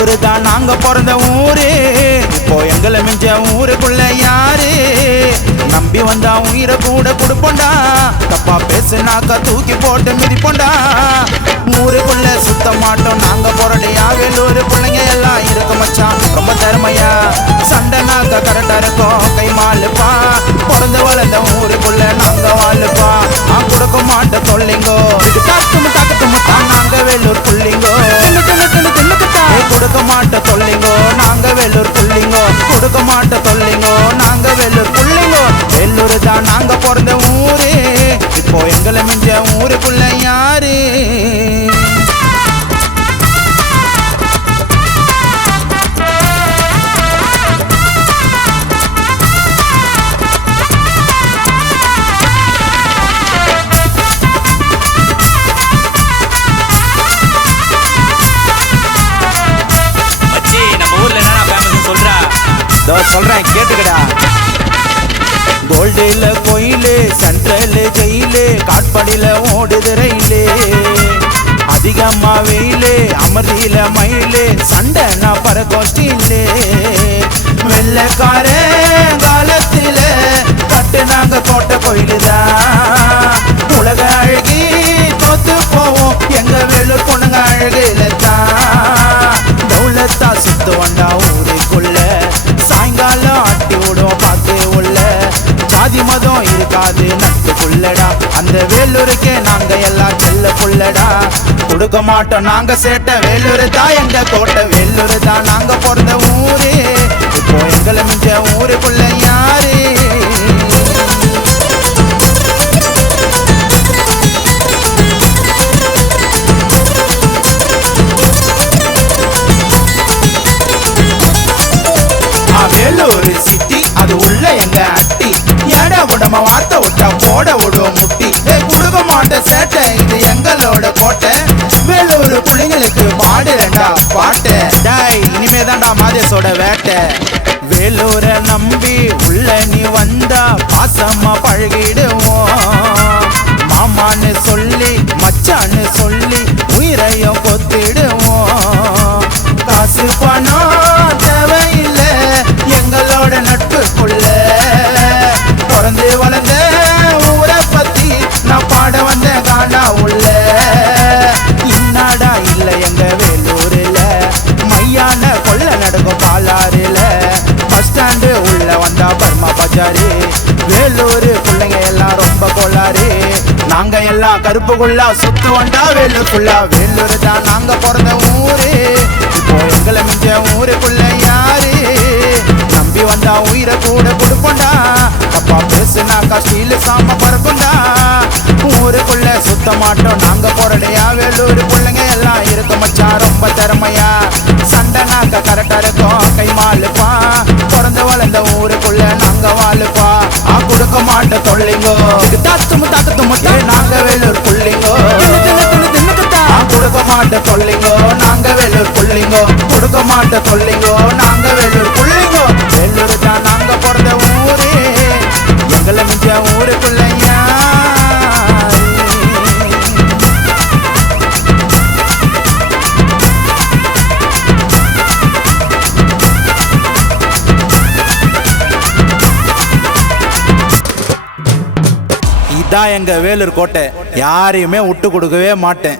வேலூர் தான் நாங்க பிறந்த ஊரு. இப்போ எங்களை மிஞ்ச ஊருக்குள்ள யாரு? நம்பி வந்தா உயிரை கூட கொடுப்போண்டா, தப்பா பேசுனாக்கா தூக்கி போட்டு மிதிப்போண்டா. ஊருக்குள்ள சுத்த மாட்டோம் நாங்க போறடையா, வேலூர் பிள்ளைங்க எல்லாம் இருக்கு மச்சான் ரொம்ப திறமையா. சண்டைனாக்கா கரெக்டா இருக்கும் கை மாலுப்பா, பிறந்து வளர்ந்த ஊருக்குள்ள நாங்க வாழுப்பா. நான் கொடுக்க மாட்டேன் சொல்லிங்கோ, நாங்க வேலூர் புள்ளிங்கோ. கொடுக்க மாட்டேன் சொல்லிங்கோ, நாங்க வேலூர் புள்ளிங்கோ. கொடுக்க மாட்டேன் சொல்லிங்கோ, நாங்க வேலூர் புள்ளிங்கோ. வேலூர் தான் நாங்க பிறந்த ஊரு, இப்போ எங்களை மிஞ்ச ஊருக்குள்ள யாரு? சொல்றேன் கேட்டுக்கடா. கோல்டுல கோயிலு, சென்ட்ரல் ஜெயிலு, காட்பாடியில ஓடுது ரயிலு. அதிகமா வெயிலு, அமர்தியில மயிலு, சண்டை நான் பறக்கோஸ்டிலு. வெள்ளக்கார காலத்தில கட்டு நாங்க கோட்டை கோயிலுதான். உலக அழகி தோத்து போவோம் எங்க வேலூர் பொண்ணுங்க அழகுல தான். தௌலத்தா சுத்து வந்தா ஊருக்குள்ள, சாயங்காலம் அட்டி விடும் பார்த்து உள்ள. ஜாதி மதம் இருக்காது நட்டு புள்ளடா, அந்த வேலூருக்கே நாங்க எல்லாம் செல்ல புள்ளடா. கொடுக்க மாட்டோம் நாங்க சேட்ட, வேலூர் தான் எங்க கோட்டை. வேலூர் தான் நாங்க பிறந்த ஊரு, இப்போ எங்களை மிஞ்ச ஊருக்குள்ள யாரு? வேலூர் சிட்டி அது உள்ள எங்க அட்டி, ஏடா உடம்ப வார்த்தை விட்டா போட விடுவோம் முட்டி. கொடுக்க மாட்டேன் சேட்டை, இது எங்களோட கோட்டை. வேலூர் பிள்ளைங்களுக்கு பாடுறேன்டா பாட்டை. டாய் இனிமே தான்டா மாதேசோட வேட்டை. வேலூரை நம்பி உள்ள நீ வந்தா பாசமா பழகிடுவோம். மாமான்னு சொல்லி மச்சான்னு சொல்லி உயிரையும் கொத்திடுவோம். காசு பணம் தேவையில்லை எங்களோட நட்புக்குள்ள. பிறந்து வளர்ந்த ஊரை பத்தி நான் பாட வந்த காணா உள்ள. இன்னாடா இல்ல எங்க வேலூர்ல, மையான கொள்ள நடக்கும் பாலாறுல. பஸ் ஸ்டாண்டு உள்ள வந்தா பர்மா பஜாரு. வேலூர் பிள்ளைங்க எல்லாம் ரொம்ப கோளாறு, நாங்க எல்லாம் கருப்புக்குள்ளா சுத்து வந்தா வேலூருக்குள்ளா. வேலூர் தான் நாங்க பிறந்த ஊரு, இப்போ எங்களை மிஞ்ச ஊருக்குள்ள யாரு? நம்பி வந்தா உயிரை கூட கொடுப்போண்டா, அப்பா பேசுனாக்கா ஸ்டீலு சாம பறக்குண்டா. ஊருக்குள்ள சுத்த மாட்டோம் நாங்க போறடையா, வேலூர் பிள்ளைங்க எல்லாம் இருக்கு மச்சான் ரொம்ப திறமையா. சண்டைனாக்கா கரெக்டா இருக்கும் கை மாலுப்பா, பிறந்து வளர்ந்த ஊருக்குள்ள நாங்க வாழுப்பா. கொடுக்க மாட்டேன் சொல்லிங்கோ, நாங்க வேலூர் புள்ளிங்கோ. கொடுக்க மாட்டேன் சொல்லிங்கோ, நாங்க வேலூர் புள்ளிங்கோ. கொடுக்க மாட்டேன் சொல்லிங்கோ, நாங்க வேலூர் புள்ளிங்கோ. வேலூர் தான் நாங்க பிறந்த ஊரு, எங்களை மிஞ்ச ஊருக்குள்ள யாரு? இதான் எங்க வேலூர் கோட்டை, யாரையுமே விட்டு கொடுக்கவே மாட்டேன்.